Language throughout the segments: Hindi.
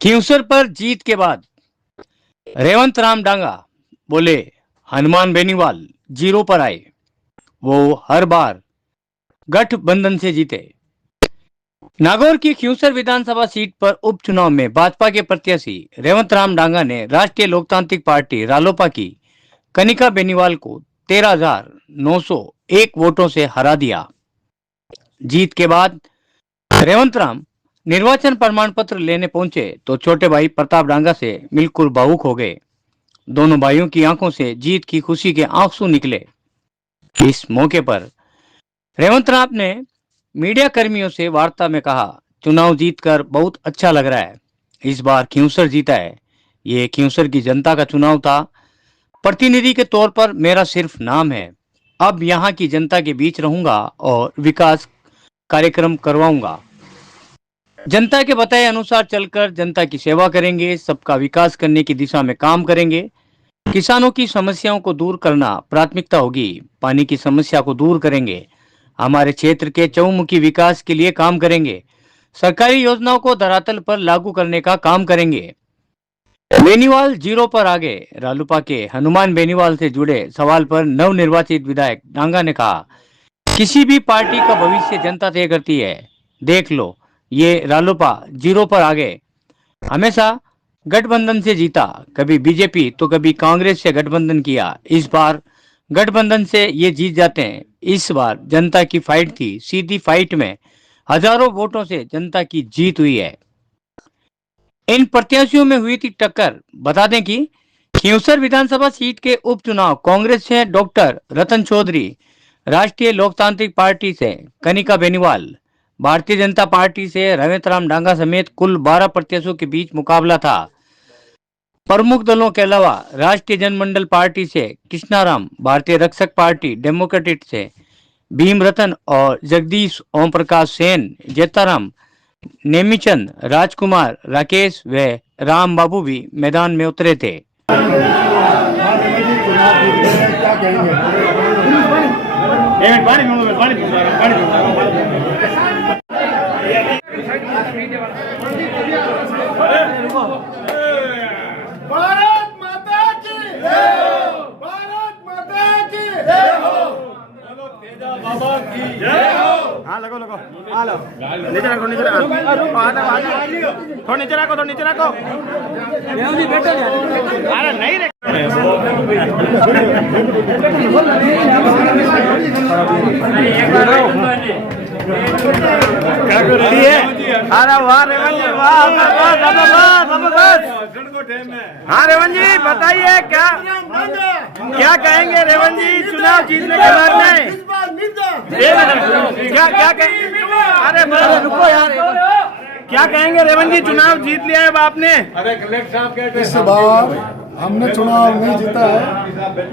खींवसर पर जीत के बाद रेवंत राम डांगा बोले, हनुमान बेनीवाल जीरो पर आए, वो हर बार गठबंधन से जीते। नागौर की खींवसर विधानसभा सीट पर उपचुनाव में भाजपा के प्रत्याशी रेवंत राम डांगा ने राष्ट्रीय लोकतांत्रिक पार्टी रालोपा की कनिका बेनीवाल को 13,901 वोटों से हरा दिया। जीत के बाद रेवंत राम निर्वाचन प्रमाण पत्र लेने पहुंचे तो छोटे भाई प्रताप डांगा से बिल्कुल भावुक हो गए। दोनों भाइयों की आंखों से जीत की खुशी के आंसू निकले। इस मौके पर रेवंत राम ने मीडिया कर्मियों से वार्ता में कहा, चुनाव जीतकर बहुत अच्छा लग रहा है। इस बार खींवसर जीता है। ये खींवसर की जनता का चुनाव था। प्रतिनिधि के तौर पर मेरा सिर्फ नाम है। अब यहाँ की जनता के बीच रहूंगा और विकास कार्यक्रम करवाऊंगा। जनता के बताए अनुसार चलकर जनता की सेवा करेंगे, सबका विकास करने की दिशा में काम करेंगे। किसानों की समस्याओं को दूर करना प्राथमिकता होगी। पानी की समस्या को दूर करेंगे। हमारे क्षेत्र के चहुमुखी विकास के लिए काम करेंगे। सरकारी योजनाओं को धरातल पर लागू करने का काम करेंगे। बेनीवाल जीरो पर आगे। रालोपा के हनुमान बेनीवाल से जुड़े सवाल पर नवनिर्वाचित विधायक डांगा ने कहा, किसी भी पार्टी का भविष्य जनता तय करती है। देख लो, ये रालोपा जीरो पर आ गए। हमेशा गठबंधन से जीता, कभी बीजेपी तो कभी कांग्रेस से गठबंधन किया। इस बार गठबंधन से ये जीत जाते हैं। इस बार जनता की फाइट थी, सीधी फाइट में हजारों वोटों से जनता की जीत हुई है। इन प्रत्याशियों में हुई थी टक्कर। बता दें कि खींवसर विधानसभा सीट के उपचुनाव कांग्रेस से डॉक्टर रतन चौधरी, राष्ट्रीय लोकतांत्रिक पार्टी से कनिका बेनीवाल, भारतीय जनता पार्टी से रेवंत राम डांगा समेत कुल 12 प्रत्याशियों के बीच मुकाबला था। प्रमुख दलों के अलावा राष्ट्रीय जनमंडल पार्टी से कृष्णाराम, भारतीय रक्षक पार्टी डेमोक्रेटिक से भीम रतन और जगदीश ओम प्रकाश सेन, जेताराम, नेमीचंद, राजकुमार, राकेश व राम बाबू भी मैदान में उतरे थे। भारत माता की जय हो, भारत माता की जय हो, बोलो तेजा बाबा की जय हो। हाँ लगो लगो, हाँ लो, नीचे रखो, नीचे रखो, थोड़ा नीचे रखो, थोड़ा नीचे रखो। अरे नहीं रे, क्या कर रही है? अरे वाह रेवंत जी, वाह, जबरदस्त। हाँ रेवंत जी बताइए, क्या क्या कहेंगे रेवंत जी चुनाव जीतने के बाद में? क्या क्या कहेंगे? अरे रुको यार, क्या कहेंगे रेवंत जी, चुनाव जीत लिया है अब आपने? इस बार हमने चुनाव नहीं जीता है,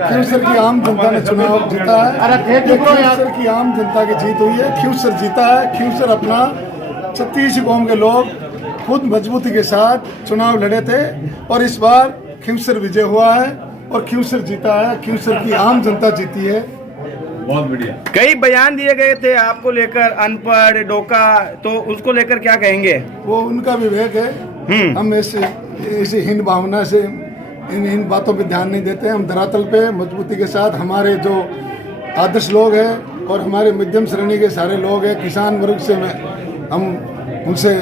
खींवसर की आम जनता ने चुनाव जीता है। खींवसर की आम जनता की जीत हुई है, खींवसर जीता है। खींवसर अपना 36 कौम के लोग खुद मजबूती के साथ चुनाव लड़े थे और इस बार खींवसर विजय हुआ है और खींवसर जीता है। खींवसर की आम जनता जीती है। बहुत बढ़िया। कई बयान दिए गए थे आपको लेकर, अनपढ़, डोका, तो उसको लेकर क्या कहेंगे? वो उनका विवेक है। हम ऐसे हीन भावना से इन बातों पे ध्यान नहीं देते हैं। हम धरातल पे मजबूती के साथ हमारे जो आदर्श लोग हैं और हमारे मध्यम श्रेणी के सारे लोग हैं, किसान वर्ग से हम उनसे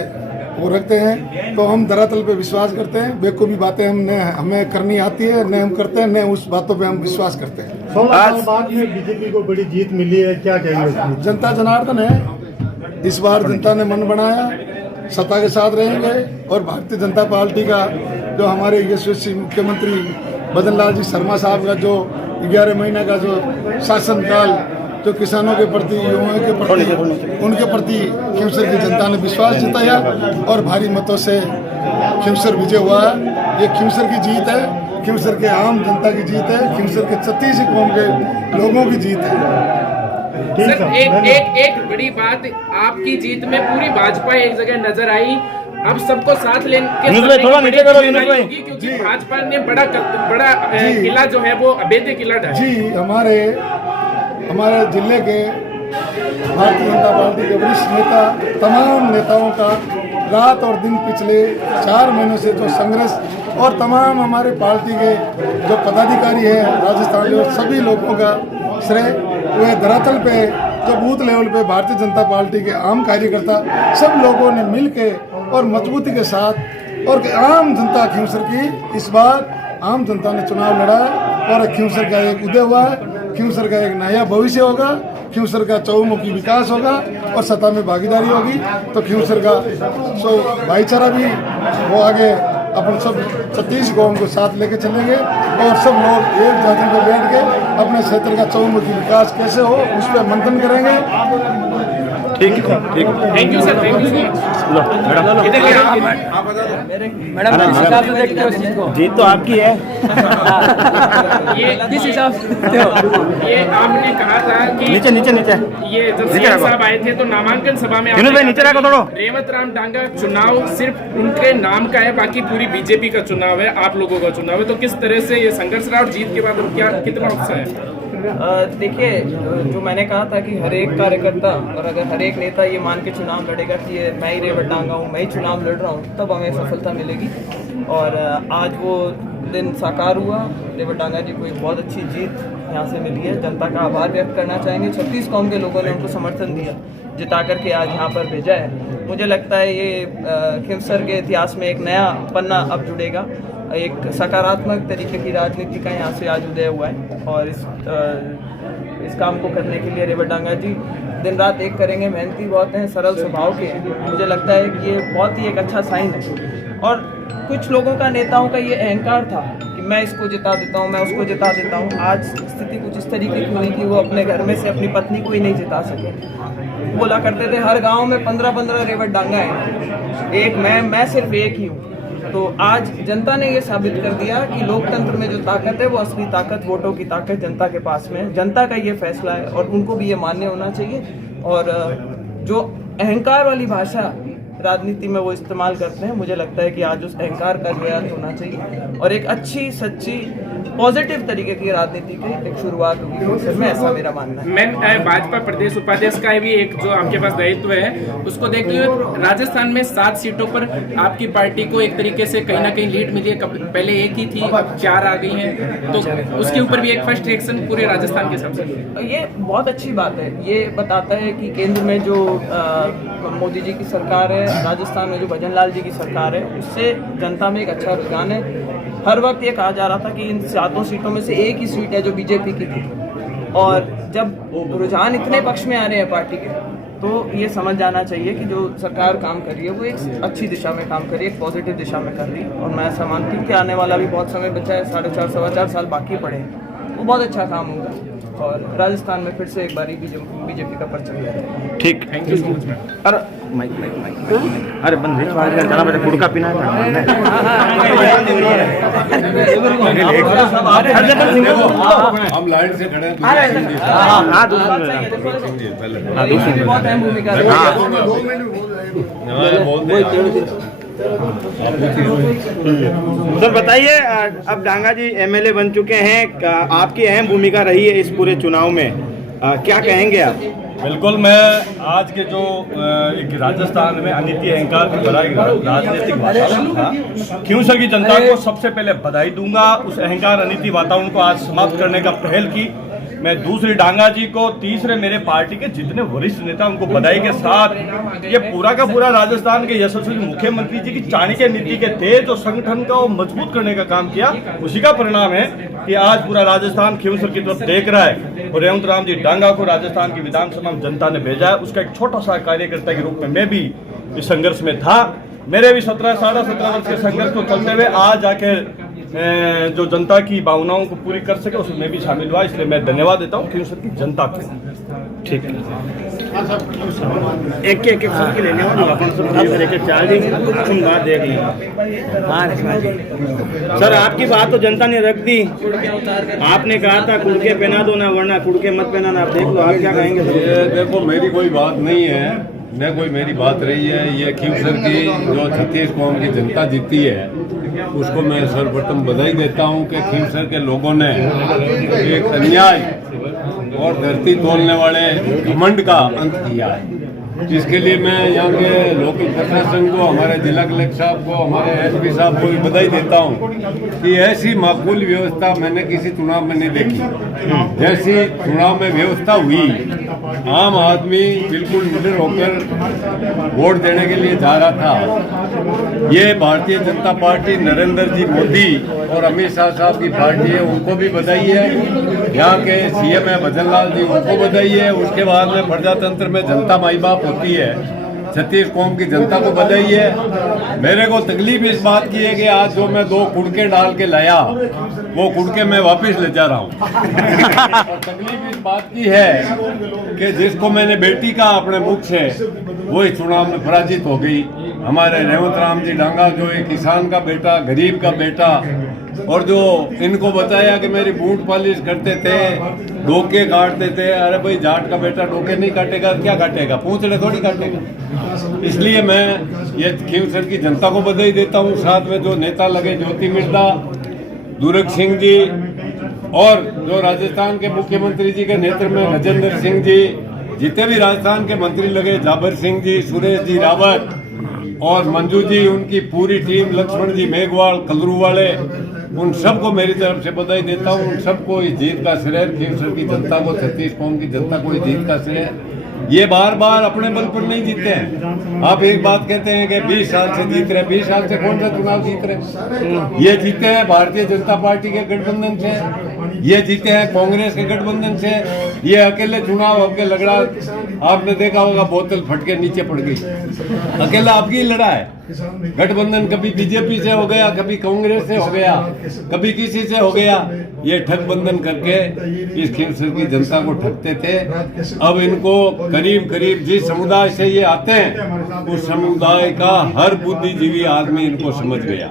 वो रखते हैं, तो हम धरातल पे विश्वास करते हैं। बेवकूफ़ी बातें हमें करनी आती है, न हम करते हैं, न उस बातों पे हम विश्वास करते हैं। 16 साल बाद में बीजेपी को बड़ी जीत मिली है, क्या कहेंगे? जनता जनार्दन है, इस बार जनता ने मन बनाया, सत्ता के साथ रहेंगे और भारतीय जनता पार्टी का जो हमारे यशस्वी मुख्यमंत्री भजन लाल जी शर्मा साहब का जो 11 महीने का जो शासनकाल, जो किसानों के प्रति, युवाओं के प्रति, उनके प्रति खींवसर की जनता ने विश्वास जताया और भारी मतों से खींवसर विजय हुआ है। ये खींवसर की जीत है, खींवसर के आम जनता की जीत है, खींवसर के 36 कौम के लोगों की जीत है। सर एक बड़ी बात, आपकी जीत में पूरी भाजपा एक जगह नजर आई। अब सबको साथ लेके थोड़ा नीचे करो, क्योंकि भाजपा ने बड़ा किला जो है वो अवैध किला ढाया। जी, हमारे जिले के भारतीय जनता पार्टी के वरिष्ठ नेता, तमाम नेताओं का रात और दिन पिछले 4 महीनों से जो संघर्ष और तमाम हमारे पार्टी के जो पदाधिकारी है राजस्थान के सभी लोगों का श्रेय वे धरातल पे जो बूथ लेवल पे भारतीय जनता पार्टी के आम कार्यकर्ता सब लोगों ने मिल के और मजबूती के साथ और आम जनता खींवसर की इस बार आम जनता ने चुनाव लड़ा है और खींवसर का एक उदय हुआ है, खींवसर का एक नया भविष्य होगा, खींवसर का चहुमुखी विकास होगा और सत्ता में भागीदारी होगी। तो खींवसर का भाईचारा भी वो आगे अपन सब 36 गाँव को साथ लेके चलेंगे और सब लोग एक जाति पे बैठ के अपने क्षेत्र का चहुमुखी विकास कैसे हो उस पर मंथन करेंगे। ठीक है, ठीक है, thank you sir, thank you madam. जीत तो आपकी है। ये किस हिसाब से ये आपने कहा था कि नीचे नीचे नीचे ये जब सीएम साहब आए थे तो नामांकन सभा में भाई नीचे रखो थोड़ा। रेवत राम डांगा चुनाव सिर्फ उनके नाम का है, बाकी पूरी बीजेपी का चुनाव है, आप लोगों का चुनाव है। तो किस तरह से ये संघर्ष रहा और जीत के बाद क्या कितना उत्साह है? देखिए, जो मैंने कहा था कि हर एक कार्यकर्ता और अगर हर एक नेता ये मान के चुनाव लड़ेगा कि ये मैं ही रेवत डांगा हूँ, मैं ही चुनाव लड़ रहा हूँ, तब हमें सफलता मिलेगी। और आज वो दिन साकार हुआ। रेवत डांगा जी को एक बहुत अच्छी जीत यहाँ से मिली है। जनता का आभार व्यक्त करना चाहेंगे। 36 कौम के लोगों ने उनको समर्थन दिया, जिता करके आज यहाँ पर भेजा है। मुझे लगता है ये खींवसर के इतिहास में एक नया पन्ना अब जुड़ेगा। एक सकारात्मक तरीके की राजनीति का यहाँ से आज उदय हुआ है और इस काम को करने के लिए रेवत डांगा जी दिन रात एक करेंगे। मेहनती बहुत हैं, सरल स्वभाव के हैं। मुझे लगता है कि ये बहुत ही एक अच्छा साइन है। और कुछ लोगों का, नेताओं का ये अहंकार था कि मैं इसको जिता देता हूँ, मैं उसको जिता देता हूँ। आज स्थिति कुछ इस तरीके की हुई कि वो अपने घर में से अपनी पत्नी को ही नहीं जिता सके। बोला करते थे हर गाँव में 15-15 रेवत डांगा हैं, एक मैं सिर्फ एक ही हूँ। तो आज जनता ने ये साबित कर दिया कि लोकतंत्र में जो ताकत है वो असली ताकत, वोटों की ताकत जनता के पास में है। जनता का ये फैसला है और उनको भी ये मान्य होना चाहिए। और जो अहंकार वाली भाषा राजनीति में वो इस्तेमाल करते हैं, मुझे लगता है कि आज उस अहंकार का जो है होना चाहिए और एक अच्छी सच्ची पॉजिटिव तरीके की राजनीति की एक शुरुआत होगी सर में, ऐसा मेरा मानना है। मैं भाजपा प्रदेश उपाध्यक्ष का भी एक जो आपके पास दायित्व है उसको देखते हुए राजस्थान में 7 सीटों पर आपकी पार्टी को एक तरीके से कहीं ना कहीं लीड मिली है। पहले एक ही थी, 4 आ गई हैं, तो उसके ऊपर भी एक फर्स्ट रिएक्शन पूरे राजस्थान के हिसाब से ये बहुत अच्छी बात है। ये बताता है कि केंद्र में जो मोदी जी की सरकार है, राजस्थान में जो भजन लाल जी की सरकार है, उससे जनता में एक अच्छा रुझान है। हर वक्त ये कहा जा रहा था कि इन 7 सीटों में से एक ही सीट है जो बीजेपी की थी। और जब रुझान इतने पक्ष में आ रहे हैं पार्टी के, तो ये समझ जाना चाहिए कि जो सरकार काम कर रही है वो एक अच्छी दिशा में काम कर रही है, एक पॉजिटिव दिशा में कर रही है। और मैं ऐसा मानती हूँ कि आने वाला भी बहुत समय बचा है, 4.5-4 साल बाकी पड़े हैं, वो बहुत अच्छा काम होगा और राजस्थान में फिर से एक बारी बीजेपी का परचम लहराएगा। ठीक, थैंक यू सो मच। अरे माइक अरे बंद है, जाना बेटा, गुड़का पीना है। हम लाइन से खड़े हैं। हाँ, दूसरी बहुत अहम भूमिका सर बताइए, अब डांगा जी एमएलए बन चुके हैं, आपकी अहम भूमिका रही है इस पूरे चुनाव में, क्या कहेंगे आप? बिल्कुल, मैं आज के जो एक राजस्थान में अनिति अहंकार की भराई राजनीतिक वातावरण था, खींवसर की जनता को सबसे पहले बधाई दूंगा। उस अहंकार अनिति वातावरण को आज समाप्त करने का पहल की। मैं दूसरी डांगा जी को, तीसरे मेरे पार्टी के जितने वरिष्ठ नेता उनको बधाई के साथ ये पूरा का पूरा राजस्थान के यशस्वी मुख्यमंत्री जी की चाणक्य नीति के तहत जो संगठन का मजबूत करने का काम किया, उसी का परिणाम है कि आज पूरा राजस्थान खींवसर की तरफ देख रहा है। और रेवत राम जी डांगा को राजस्थान की विधानसभा में जनता ने भेजा है, उसका एक छोटा सा कार्यकर्ता के रूप में मैं भी इस संघर्ष में था। मेरे भी 17.5 वर्ष के संघर्ष को चलते हुए आज आकर जो जनता की भावनाओं को पूरी कर सके उसमें भी शामिल हुआ, इसलिए मैं धन्यवाद देता हूँ खींवसर की जनता को। ठीक है, एक सबकी लेने एक चार दिन बात देख ली। सर आपकी बात तो जनता ने रख दी, आपने कहा था कुड़के पहना दो ना, वरना कुड़के मत पहना ना। आप देख लो, आप क्या कहेंगे? देखो, मेरी कोई बात नहीं है, न कोई मेरी बात रही है। ये खींवसर की जो 36 कौम की जनता जीती है उसको मैं सर्वप्रथम बधाई देता हूं कि खींवसर के लोगों ने एक अन्याय और धरती तोलने वाले घमंड का अंत किया है। इसके लिए मैं यहाँ के लोकल प्रशासन को, हमारे जिला कलेक्टर साहब को, हमारे एसपी साहब को भी बधाई देता हूँ कि ऐसी माकूल व्यवस्था मैंने किसी चुनाव में नहीं देखी। जैसी चुनाव में व्यवस्था हुई, आम आदमी बिल्कुल निडर होकर वोट देने के लिए जा रहा था। ये भारतीय जनता पार्टी नरेंद्र जी मोदी और अमित शाह साहब की पार्टी है, उनको भी बधाई है। यहाँ के सीएम है भजन लाल जी, उनको बधाई है। उसके बाद में प्रजातंत्र में जनता माई बाप होती है, 36 कौम की जनता को बधाई है। मेरे को तकलीफ इस बात की है कि आज जो मैं 2 कुड़के डाल के लाया, वो कुड़के मैं वापस ले जा रहा हूँ। और तकलीफ इस बात की है कि जिसको मैंने बेटी का अपने मुख से, वो इस चुनाव में पराजित हो गई। हमारे रेवंत राम जी डांगा, जो एक किसान का बेटा, गरीब का बेटा, और जो इनको बताया कि मेरी बूट पॉलिश करते थे, डोके काटते थे। अरे भाई, जाट का बेटा डोके नहीं काटेगा, क्या काटेगा? पूंछड़े थोड़ी काटेगा। इसलिए मैं ये खींवसर की जनता को बधाई देता हूँ। साथ में जो नेता लगे, ज्योति मिर्धा, दुर्ग सिंह जी, और जो राजस्थान के मुख्यमंत्री जी के नेतृत्व में गजेंद्र सिंह जी, जितने भी राजस्थान के मंत्री लगे, जाबर सिंह जी, सुरेश जी रावत और मंजू जी, उनकी पूरी टीम, लक्ष्मण जी मेघवाल, कलरू वाले, उन सबको मेरी तरफ से बधाई देता हूँ। उन सबको इस जीत का श्रेय, खींवसर की जनता को, 36 कौम की जनता को इस जीत का श्रेय। ये बार बार अपने बल पर नहीं जीते हैं। आप एक बात कहते हैं कि 20 साल से जीत रहे, 20 साल से कौन सा चुनाव जीत रहे? ये जीते हैं भारतीय जनता पार्टी के गठबंधन से, ये जीते हैं कांग्रेस के गठबंधन से। ये अकेले चुनाव आपके लड़ा, आपने देखा होगा बोतल फट के नीचे पड़ गई, अकेला आपकी लड़ा है। गठबंधन कभी बीजेपी से हो गया, कभी कांग्रेस से हो गया, कभी किसी से हो गया। ये ठगबंधन करके इस खींवसर की जनता को ठगते थे। अब इनको करीब करीब जिस समुदाय से ये आते हैं, उस समुदाय का हर बुद्धिजीवी आदमी इनको समझ गया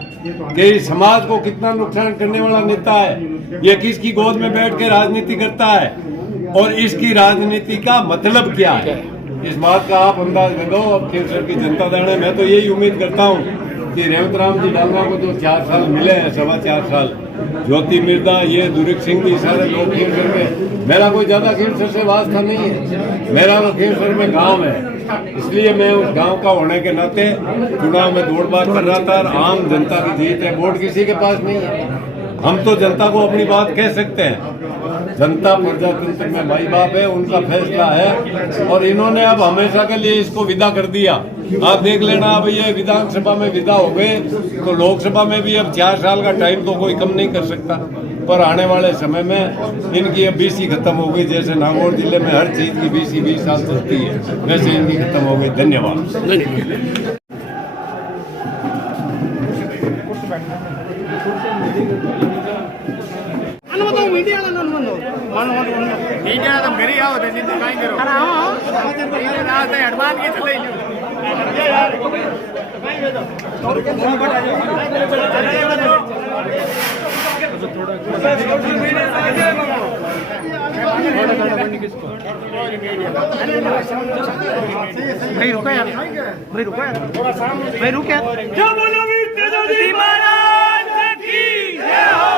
कि इस समाज को कितना नुकसान करने वाला नेता है। ये किसकी गोद में बैठ के राजनीति करता है और इसकी राजनीति का मतलब क्या है, इस बात का आप अंदाज लगाओ। अब खींवसर की जनता जाने। मैं तो यही उम्मीद करता हूँ कि रेवंत राम जी डांगा को जो 4 साल मिले हैं, 4.25 साल, ज्योति मिर्धा, ये दुर्ग सिंह जी, सारे लोग खींवसर में, मेरा कोई ज्यादा खींवसर से वास्ता नहीं है। मेरा तो खींवसर में गांव है, इसलिए मैं उस गांव का होने के नाते चुनाव में दौड़-भाग कर रहा था। और आम जनता की जीत है, वोट किसी के पास नहीं है। हम तो जनता को अपनी बात कह सकते हैं। जनता प्रजातंत्र में माई बाप है, उनका फैसला है। और इन्होंने अब हमेशा के लिए इसको विदा कर दिया। आप देख लेना, अब ये विधानसभा में विदा हो गए तो लोकसभा में भी अब 4 साल का टाइम तो कोई कम नहीं कर सकता। पर आने वाले समय में इनकी अब बीसी खत्म हो गई। जैसे नागौर जिले में हर चीज की बीसी 20 साल चलती है, वैसे इनकी खत्म हो गई। धन्यवाद। मीडिया तो मेरी आओ तो नहीं दिखाई करो ये रात है अडमान के चले भाई रुको यार, भाई रुको यार, भाई रुक यार। जो बोलो वीर तेजाजी महाराज की जय हो।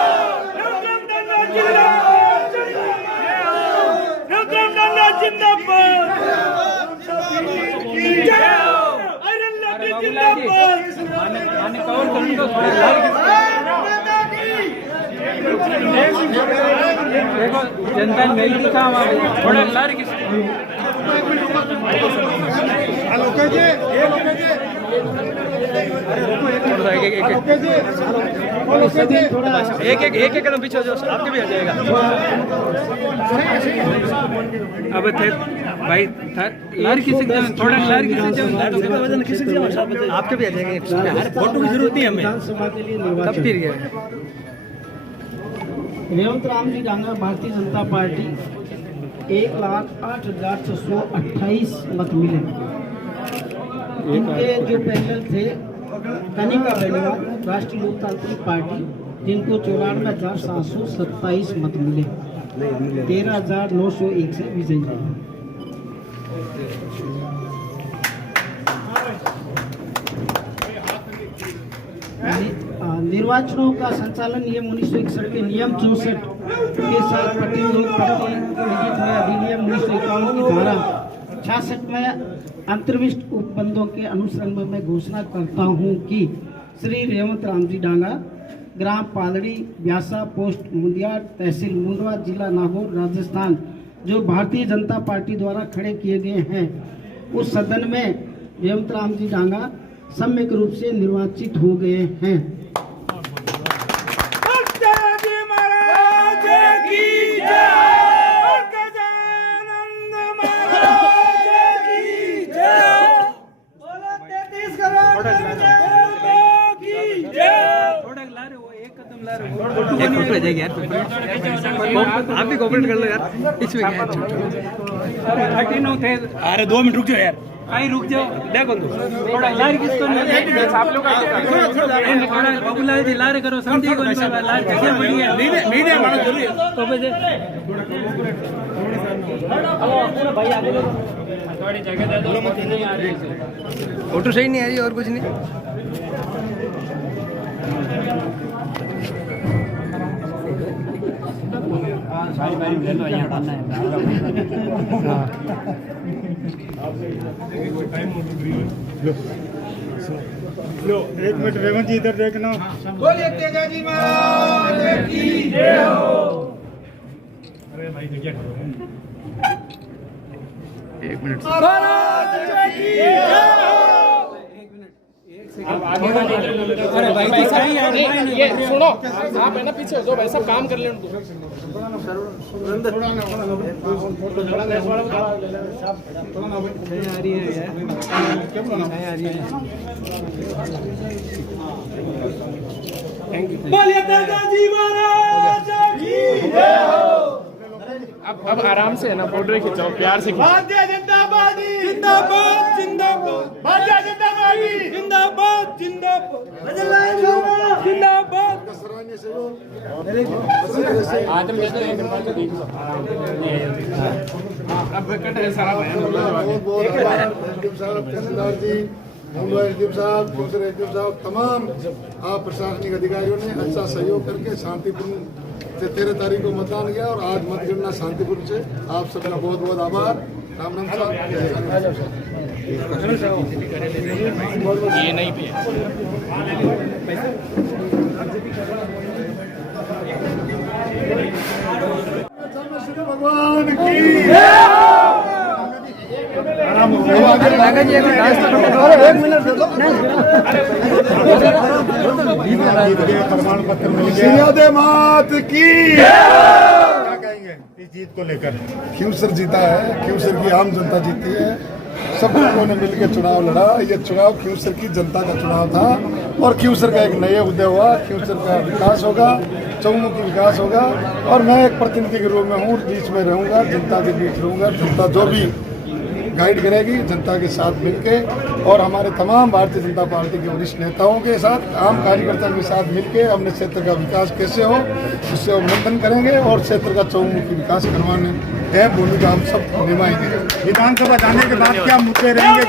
जनता नहीं दिखा थोड़ा लारी किसी एक कदम पीछे हो जाओ, आपके भी आ जाएगा। अब थे भाई लारी किसी थोड़ा लारी किसी आपके भी आ जाएगा। फोटो की जरूरत नहीं हमें, तब फिर गया। रेवंत राम जी डांगा भारतीय जनता पार्टी 1,08,628 मत मिले। इनके जो पैनल थे, कनिका बेनीवाल राष्ट्रीय लोकतांत्रिक पार्टी, जिनको 94,727 मत मिले, 13,901 से विजयी रहे। निर्वाचनों का संचालन नियम 1961 के नियम 64 के साथ प्रतिनिधित्व अधिनियम 1951 की धारा 66 में अंतर्विष्ट उपबंधों के अनुसरण में मैं घोषणा करता हूं कि श्री रेवंत राम जी डांगा, ग्राम पालड़ी, ब्यासा, पोस्ट मुंदियार, तहसील मुंडवा, जिला नागौर, राजस्थान, जो भारतीय जनता पार्टी द्वारा खड़े किए गए हैं, उस सदन में रेवंत राम जी डांगा सम्यक रूप से निर्वाचित हो गए हैं। आप भी कॉपरेट कर लो यार, इसमें क्या है। अरे 2 मिनट रुक जाओ यार, कहीं रुक जाओ, देखो थोड़ा लार किसको नहीं, आप लोग बबुला जी लार करो, समझिए कौन सा लार जगह बड़ी है, मीडिया मानो जरूरी है तो बजे भाई आगे लो, थोड़ी जगह दे दो, फोटो सही नहीं आ रही और कुछ नहीं। लो 1 मिनट रेवंत जी इधर देखना। बोलिए तेजा जी महाराज की जय हो। अरे भाई देखिए 1 मिनट महाराज की जय हो। अरे भाई सही यार, ये सुनो, आप है ना पीछे हो जाओ भाई, सब काम कर लेने दो। बोलिए तेजा जी महाराज की जय हो। अब आराम से है ना, फोटो खिंचाओ, प्यार से खिंचाओ। भारतीय जनता पार्टी जिंदाबाद जिंदाबाद, भारतीय जनता पार्टी जिंदाबाद जिंदाबाद, जिंदाबाद। अब कट है सारा तहसीलदार जी, एसडीएम साहब, दूसरे एसडीएम साहब, तमाम आप प्रशासनिक अधिकारियों ने अच्छा सहयोग करके शांतिपूर्ण से 13 तारीख को मतदान किया और आज मतगणना शांतिपूर्ण से। आप सबका बहुत बहुत आभार। राम राम साहब। ये नहीं पे भगवान की प्रमाण पत्र मिल गया। श्रीयादे मात की क्या कहेंगे इस जीत को लेकर? क्यों सर जीता है, क्यों सर की आम जनता जीती है। सब लोगों ने मिलकर चुनाव लड़ा। ये चुनाव क्यों सर की जनता का चुनाव था और क्यों सर का एक नया उदय हुआ। क्यों सर का विकास होगा, चौमुखी विकास होगा और मैं एक प्रतिनिधि के रूप में हूँ, बीच में रहूँगा, जनता के बीच रहूँगा। जनता जो भी गाइड करेगी, जनता के साथ मिलके और हमारे तमाम भारतीय जनता पार्टी के वरिष्ठ नेताओं के साथ, आम कार्यकर्ताओं के साथ मिलके अपने क्षेत्र का विकास कैसे हो उससे मंथन करेंगे और क्षेत्र का चौमुखी विकास करवाने अहम भूमिका हम सब निभाएंगे। विधानसभा जाने के बाद क्या मुद्दे रहेंगे?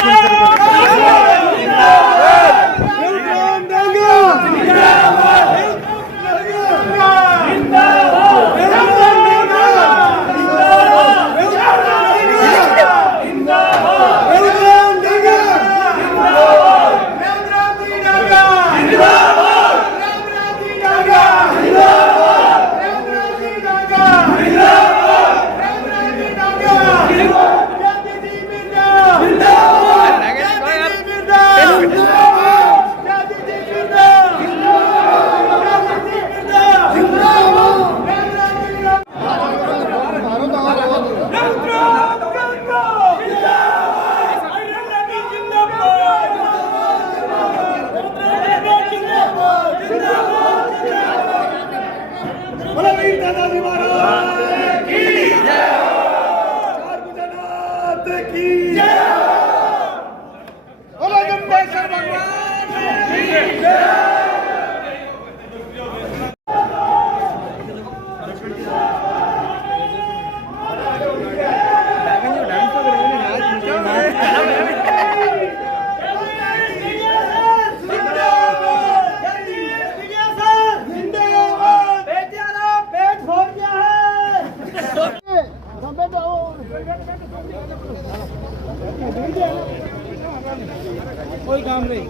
कोई काम नहीं।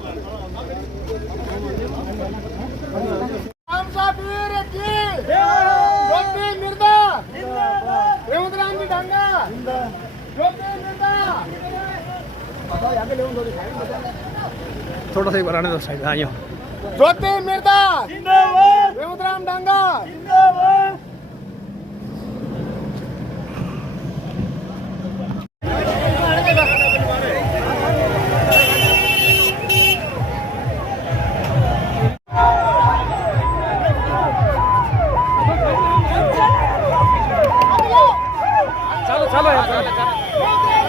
वीर की ज्योति मिर्दा रेवंत राम जी डांगा ज्योति मिर्दा थोड़ा सा ही बनाने दो साइड। हाँ यो ज्योति मिर्दा जिंदाबाद रेवंत राम डांगा जिंदाबाद। चलो चलो यार, चलो, चलो।